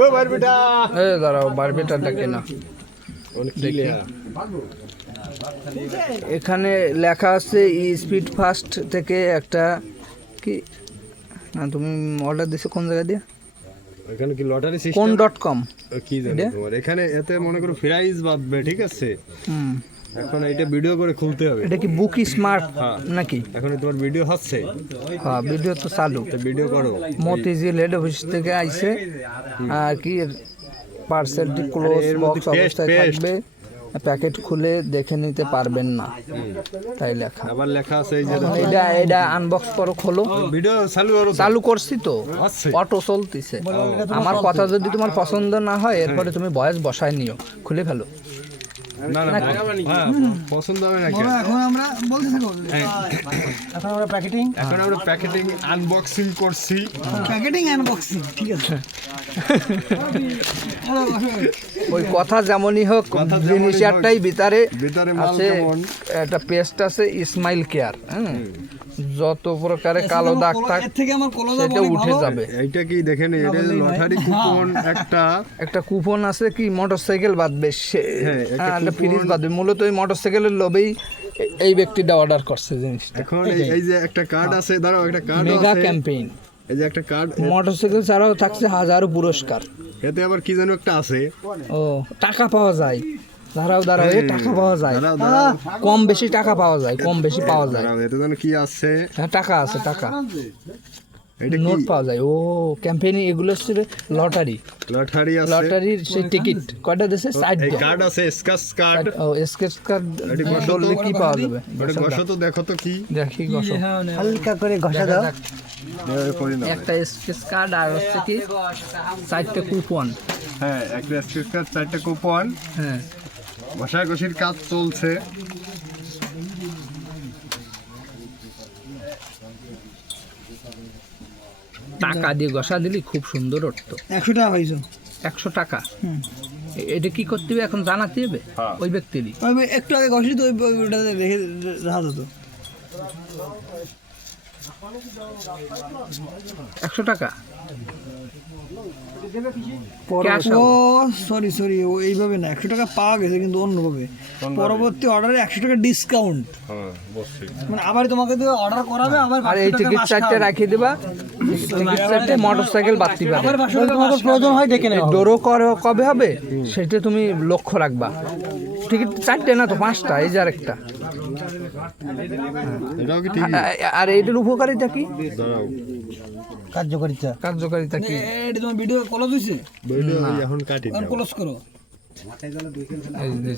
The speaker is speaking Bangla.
ও বারবিটা এ দাঁড়াও, বারবিটাটা কেনা। দেখি। এখানে লেখা আছে স্পিড ফাস্ট থেকে একটা কি না, তুমি অর্ডার দিছো কোন জায়গা দিয়ে? এখানে কি লটারি কোন সিস্টেম .com? কি জানো তোমার এখানে এতে মনে করো প্রাইজ বাঁধবে, ঠিক আছে? হুম, এখন এটা ভিডিও করে খুলতে হবে। এটা কি বুক স্মার্ট হ্যাঁ। নাকি? এখন তোমার ভিডিও হচ্ছে, হ্যাঁ, ভিডিও তো চালু। ভিডিও করো। মতিঝিল হেড অফিস থেকে আইছে আর কি পার্সেলটি ক্লোজ এর বক্স মধ্যে অবস্থায় paste। থাকবে, প্যাকেট খুলে দেখে নিতে পারবেন না, তাই লেখা। আবার লেখা আছে এই যে এটা আনবক্স করো, খোলো। ভিডিও চালু করো। চালু করছি তো, আচ্ছা। অটো চলতেছে। আমার কথা যদি তোমার পছন্দ না হয় এরপরে তুমি ভয়েস বসায় নিও, খুলে ফেলো। না না, হ্যাঁ, পছন্দ হবে না কেন? এখন আমরা বলতে থাকবো। এখন আমরা প্যাকেটিং এখন আমরা প্যাকেটিং আনবক্সিং করছি। আনবক্সিং, ঠিক আছে। ওই কথা যেমনই হোক, কথা যেমনই জিনিসটাই ভিতরে ভিতরে মাল আছে। কেমন? একটা পেস্ট আছে স্মাইল কেয়ার, যত প্রকারে কালো দাগ থাক এর থেকে আমার কলজা সেটা উঠে যাবে। এইটা কি দেখেন, এটা লটারি কুপন একটা কুপন আছে কি মোটরসাইকেল বাঁধবে, হ্যাঁ, একটা একটা ফ্রিজ কুপন। বাঁধবে। মূলত এই মোটরসাইকেলের লোভেই এই ব্যক্তিটা অর্ডার করছে জিনিসটা। এখন এই যে একটা কার্ড আছে, দাঁড়াও, একটা কার্ড মেগা আছে। ক্যাম্পেইন, এই যে একটা কার্ড, মোটরসাইকেল ছাড়াও থাকছে হাজারো পুরস্কার। এতে আবার কি যেন একটা আছে। ও, টাকা পাওয়া যায়। দাঁড়াও দাঁড়াও, এ টাকা পাওয়া যায়, দাঁড়াও, দাঁড়াও, কম বেশি টাকা পাওয়া যায়, কম বেশি পাওয়া যায়। দাঁড়াও, এতে যেন কি আছে। হ্যাঁ, টাকা আছে, টাকা এটা কি নোট পাওয়া যায়। ও, ক্যাম্পেইনে এগুলো হচ্ছে লটারি, লটারি আছে? লটারির সেই টিকিট কয়টা দেশে এই সাইড কার্ড আছে, স্ক্যাচ কার্ড। ও, স্কেচ কার্ড এটি বসো তো। বললে কি পাওয়া যাবে? ওটা ঘষো তো, দেখো তো কি। দেখি গসো। হালকা করে ঘষা দাও। করে নাও। একটা স্কেচ কার্ড আর হচ্ছে কি 4টা কুপন। হ্যাঁ, একটা স্ক্যাচ কার্ড, 4টা কুপন। হ্যাঁ, ঘষাঘষির কাজ চলছে। টাকা দিয়ে ঘষা দিলি খুব সুন্দর উঠতো। 100 টাকা পাইছো। 100 টাকা। এটা কি করতে হবে এখন, জানাতে হবে হ্যাঁ। ওই ব্যক্তিরই। আমি একটু আগে ঘষি তো ওইটা রেখে রাখা হতো। 100 টাকা। Cash ও out। সরি, ও এইভাবে না, 100 টাকা পাওয়া গেছে কিন্তু অন্যভাবে। পরবর্তী অর্ডারে 100 টাকা ডিসকাউন্ট, হ্যাঁ, বসছি। মানে আবার তোমাকে দিয়ে অর্ডার করাবে, আবার আর এই টিকিট চারটে রাখিয়ে দেবা, টিকিট চারটে মোটরসাইকেল বাড়তি পাবে। তোমাকে প্রয়োজন হয় ডেকে নেওয়া। ডোরো কবে হবে সেটা তুমি লক্ষ্য রাখবা। টিকিট চারটে না তো 5টা, এই যে আরেকটা। এটাও কি ঠিক? আর এইটার উপকারিতা কি, দাঁড়াও, কার্যকারিতা কি? এটা তোমার ভিডিও কলজ হইছে, ভিডিও এখন কাটি দাও। ক্লোজ করো। এই যে